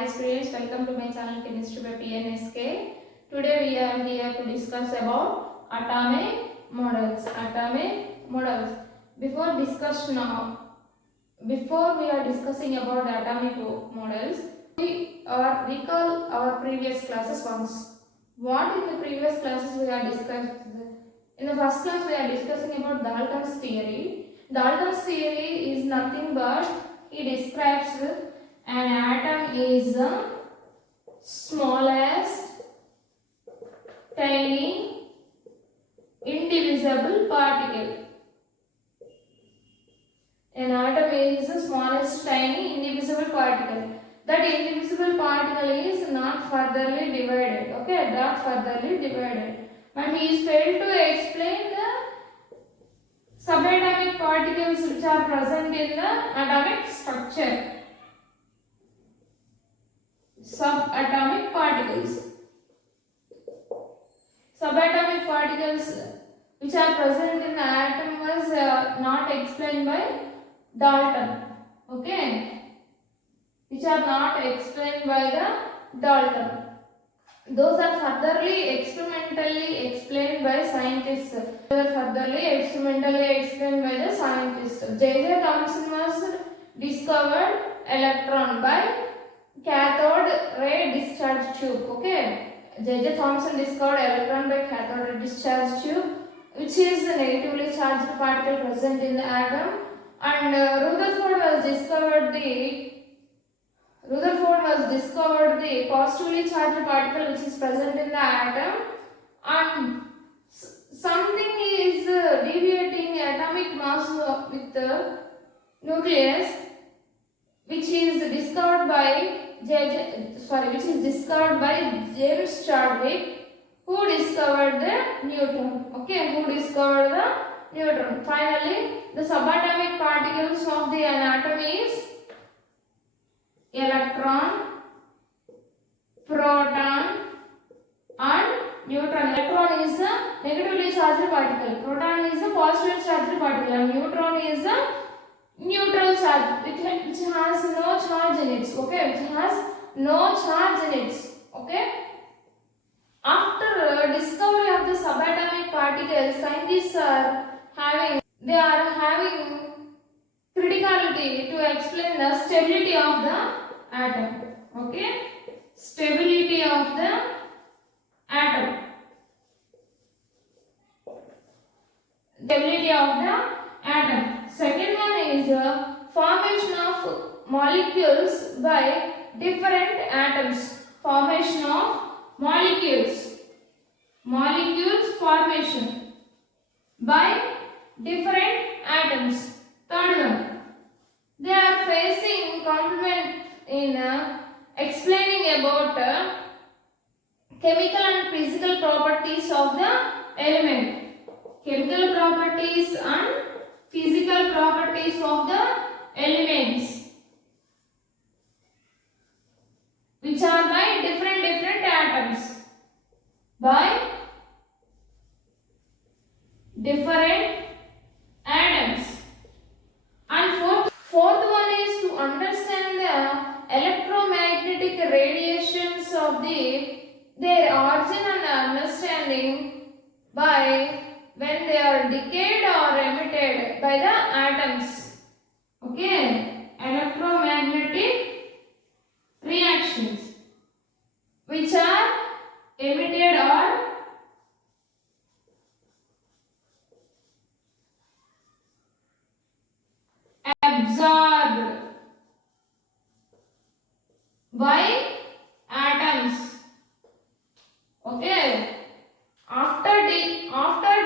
Hi students, welcome to my channel Chemistry by PNSK. Today we are here to discuss about atomic models. Atomic models. Before we are discussing about the atomic models, we recall our previous classes once. What in the previous classes we are discussed? In the first class we are discussing about Dalton's theory. Dalton's theory is nothing but he describes an atom is the smallest, tiny, indivisible particle. An atom is the smallest, tiny, indivisible particle. That indivisible particle is not furtherly divided. Okay, not furtherly divided. But he is failed to explain the subatomic particles which are present in the atomic structure. Subatomic particles. Subatomic particles which are present in the atom was not explained by Dalton. Okay, which are not explained by the Dalton. Those are furtherly experimentally explained by scientists. J.J. Thompson was discovered electron by cathode ray discharge tube. Okay, J.J. Thompson discovered electron by cathode ray discharge tube, which is a negatively charged particle present in the atom. And Rutherford was discovered the positively charged particle which is present in the atom, and something is deviating atomic mass with the nucleus, which is discovered by James Chadwick, who discovered the neutron. Okay, who discovered the neutron. Finally, the subatomic particles of the atom is electron, proton and neutron. Electron is a negatively charged particle, proton is a positively charged particle, and neutron is a neutral charge which has no charge in it. Okay, which has no charge in it. Okay, after discovery of the subatomic particles, scientists are having criticality to explain the stability of the atom. Okay, stability of the atom. Stability of the atom. Second one is formation of molecules by different atoms. Formation of molecules. Molecules formation by different atoms. Third one, they are facing complement in explaining about chemical and physical properties of the element. Chemical properties and physical properties of the elements, which are by different atoms. By different atoms. And fourth one is to understand the electromagnetic radiations of their origin and understanding by when they are decayed or emitted by the atoms. Okay, electromagnetic reactions which are emitted or absorbed by atoms. Okay, after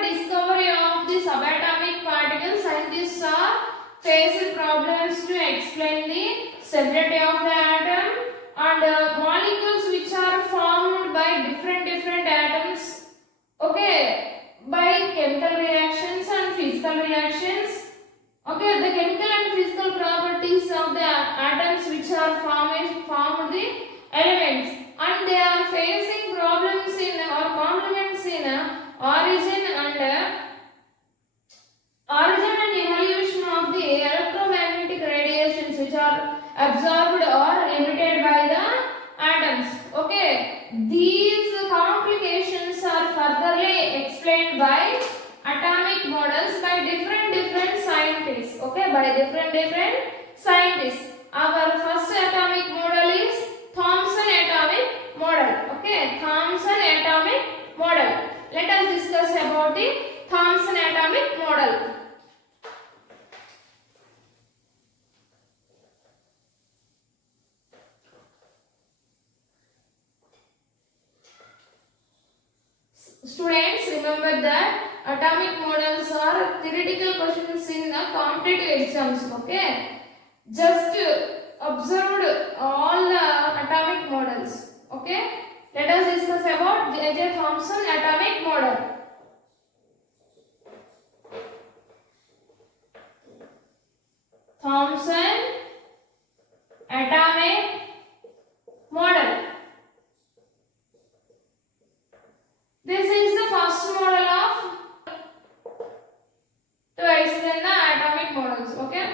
discovery of the subatomic particles, scientists are facing problems to explain the stability of the atom and molecules which are formed by different atoms. Okay, by chemical reactions and physical reactions. Okay, the chemical and physical properties of the atoms which are formed the elements, and they are facing problems in or complements in origin and evolution of the electromagnetic radiations which are absorbed or emitted by the these complications are furtherly explained by atomic models by different scientists. Okay, by different scientists. Our first atomic model is Thompson atomic model. Okay, Thompson atomic model. Let us discuss about the Thompson atomic model. Students, remember that atomic models are theoretical questions in the competitive exams. Okay, just observed all the atomic models. Okay, let us discuss about J. Thompson atomic model. Thompson atomic model. This is the first model of to explain the atomic models. Okay.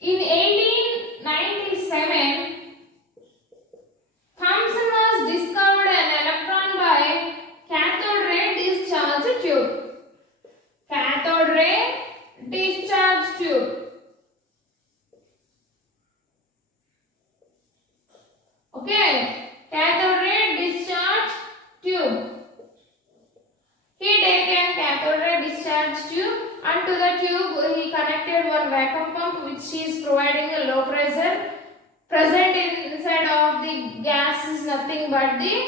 In 1897, Thompson was discovered an electron by cathode ray discharge tube. Cathode ray discharge tube. Okay, cathode ray discharge tube. He taken cathode ray discharge tube, and to the tube he connected one vacuum pump which is providing a low pressure. Present inside of the gas is nothing but the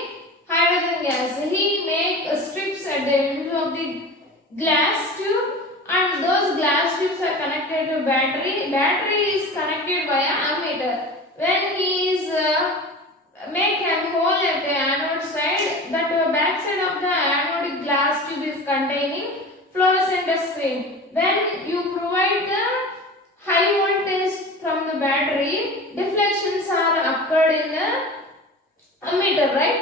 hydrogen gas. He make strips at the end of the glass tube, and those glass strips are connected to battery. Battery is connected via ammeter. When he is make a hole at the anode side, that back side of the anodic glass tube is containing fluorescent screen. When you provide the high voltage from the battery, deflections are occurred in the ammeter, right?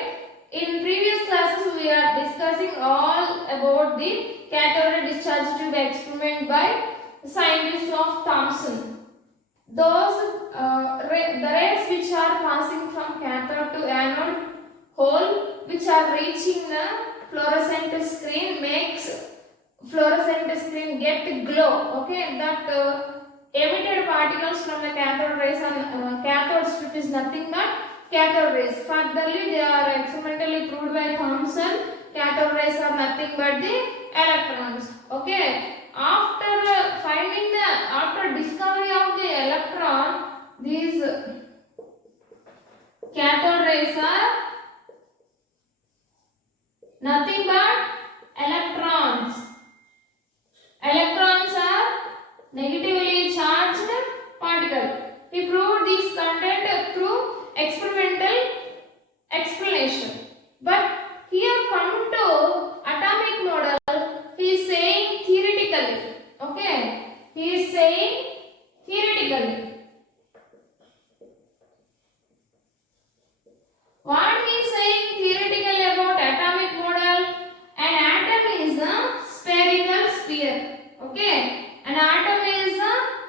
In previous classes we are discussing all about the cathode ray discharge tube experiment by scientists of Thompson. Those the rays which are passing from cathode to anode hole, which are reaching the fluorescent screen, makes fluorescent screen get glow. Okay, that emitted particles from the cathode rays and cathode strip is nothing but cathode rays. Furtherly, they are experimentally proved by Thompson. Cathode rays are nothing but the electrons. Okay. After discovery of the electron, these cathode rays are nothing but electrons. Electrons are negatively charged particle. He proved this content through experimental explanation. But here come to atomic model, he is saying theoretically. Okay, he is saying theoretically. What he is saying theoretically about atomic model? An atom is a spherical sphere. Okay, an atom is a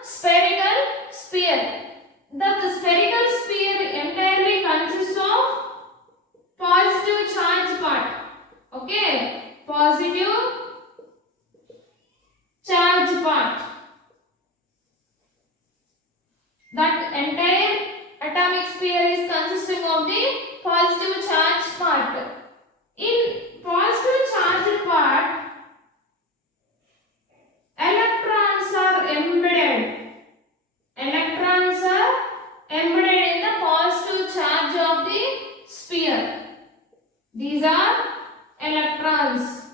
spherical sphere. The spherical sphere entirely consists of positive charge part. Okay, positive charge part. That entire atomic sphere is consisting of the positive charge part. In positive charge part, electrons are embedded. Electrons are embedded in the positive charge of the sphere. These are electrons.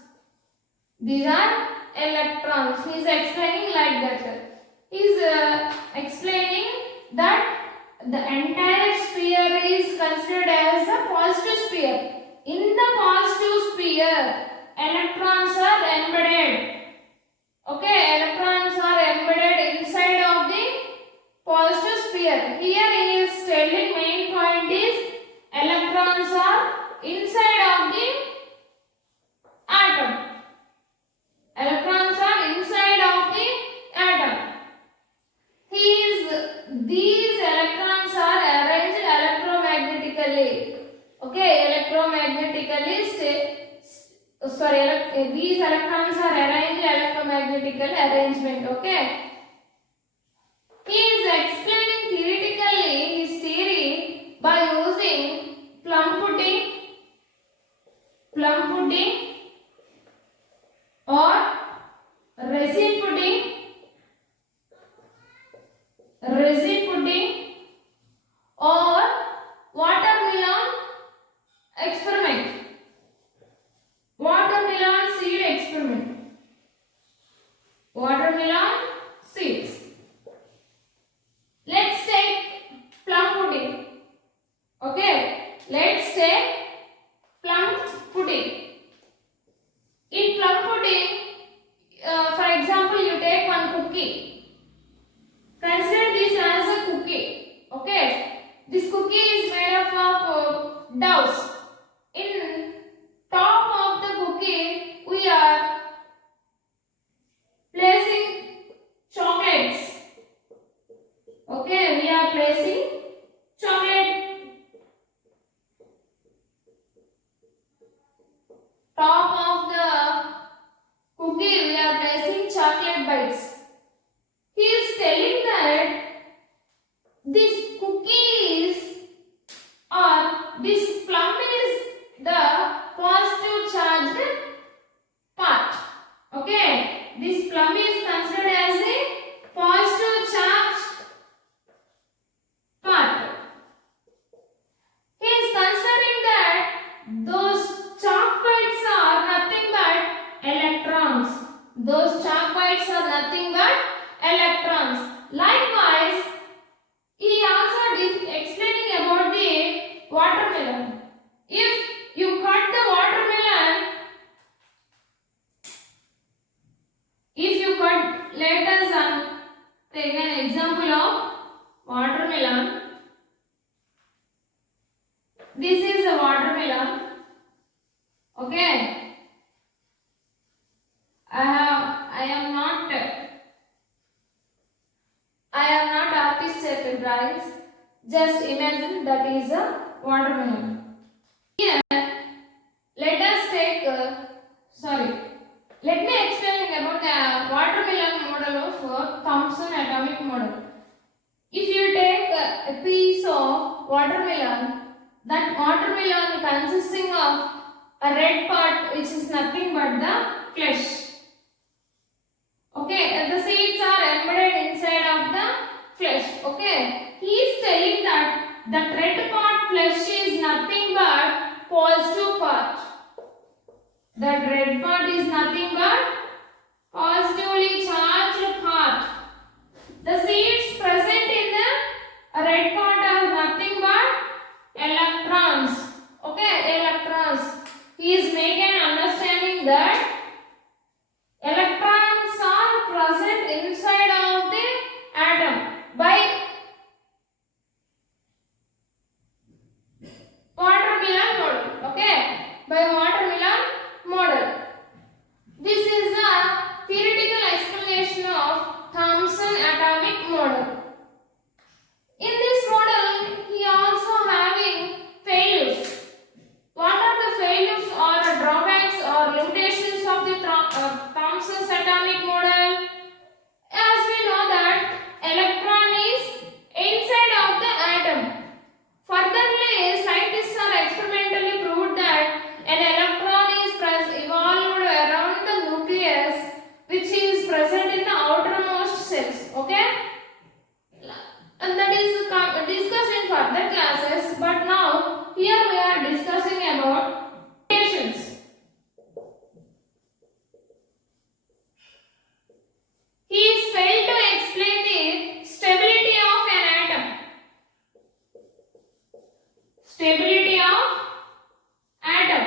These are electrons. He is explaining like that. He is explaining that the entire sphere is considered as a positive sphere. In the positive sphere, electrons are embedded. Okay, electrons are embedded inside of the positive sphere. Here he is telling main point is electrons are inside of the atom. Electrons are inside of the atom. These electrons are arranged electromagnetically. these electrons are arranged electromagnetical arrangement. Okay. He is explaining theoretically his theory by using plum pudding or resin pudding or watermelon experiment, watermelon seed experiment, watermelon seeds. Let's take plum pudding. Okay, let's take plum pudding. In plum pudding, for example, you take one cookie. Consider this as a cookie. Okay, this cookie is made up of doughs. In top of the cookie, we are placing chocolates. Okay, we are placing chocolate. Top of the cookie, we are placing chocolate bites. He is telling that this cookies or this plum is the positive charged part. Okay, this plum is considered as a positive charged part. He is considering that those chalk bites are nothing but electrons. Those chalk bites are nothing but electrons. Likewise, he also is explaining about the watermelon. If you cut the watermelon, let us take an example of watermelon. This is a watermelon. Okay. I am not artistic drawings. Just imagine that is a watermelon. Here, let us take. Let me explain about the watermelon model of Thompson atomic model. If you take a piece of watermelon, that watermelon consisting of a red part which is nothing but the flesh. Okay, the seeds are embedded inside of the flesh. Okay, he is telling that the red part flesh is nothing but positive part. That red part is nothing but positively charged part. The seeds present in the red part are nothing but electrons. Okay, electrons. He is making an understanding that electrons are present inside of the atom by watermelon model. Okay, by watermelon model. This is a theoretical explanation of Thompson atomic model. In this model, he also having failures. What are the failures or drawbacks or limitations of the Thompson's atomic model? As we know that electron is inside of the atom. Furtherly, scientists have experimentally proved that an electron is evolved around the nucleus, which is present in the outermost cells. Okay, and that is discussed in further classes. But now here we are discussing about limitations. He is failed to explain the stability of an atom. Stability of atom.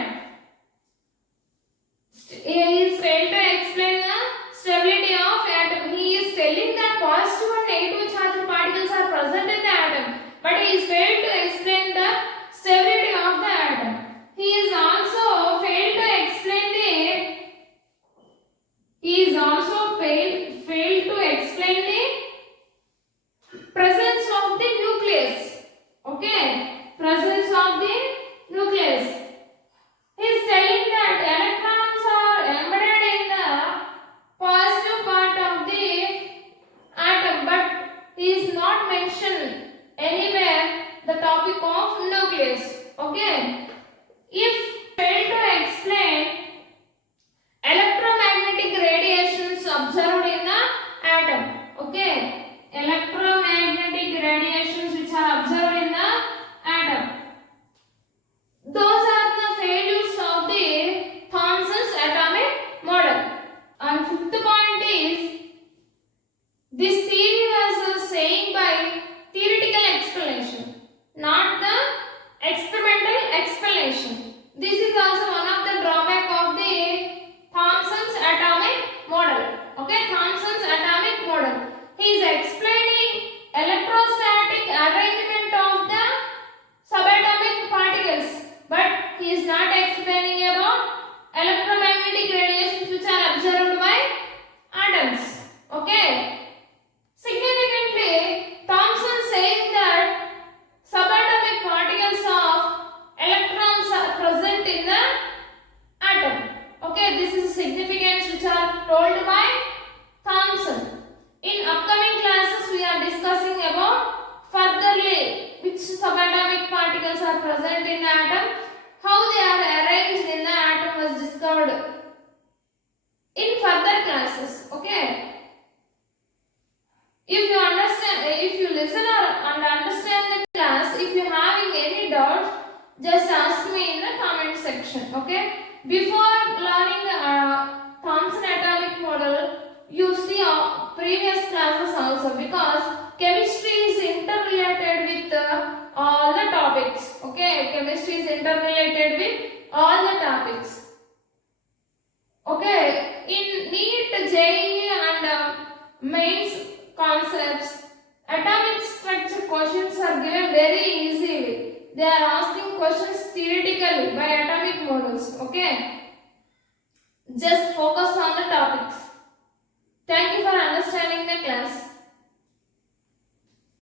He is failed to explain the stability of atom. He is telling that positive and negative charged particles are present in the atom, but he is failed to explain the stability of the atom. He is also failed to explain the presence of the nucleus. Okay, presence of the Okay. If fail to explain electromagnetic radiations observed in the atom. Okay. Electromagnetic radiations which are observed in the atom. Those are the failures of the Thompson's atomic model. And fifth point is, this theory was saying by theoretical explanation, not the experimental explanation. This is also one of the drawback of the Thompson's atomic model. Okay, Thompson's atomic model. He is explaining electrostatic arrangement of the subatomic particles, but he is not explaining about electromagnetic radiations which are observed by atoms. Okay. Significantly, Thompson says that subatomic particles of electrons are present in the atom. Okay, this is significance which are told by Thompson. In upcoming classes, we are discussing about furtherly which subatomic particles are present in the atom, how they are arranged in the atom was discovered in further classes. Okay. If you understand, if you listen and understand the class, if you having any doubts, just ask me in the comment section. Okay. Before learning Thompson atomic model, you see previous classes also, because chemistry is interrelated with all the topics. Okay. Chemistry is interrelated with all the topics. Okay. In NEET, JEE and mains concepts, atomic structure questions are given very easily. They are asking questions theoretically by atomic models. Okay.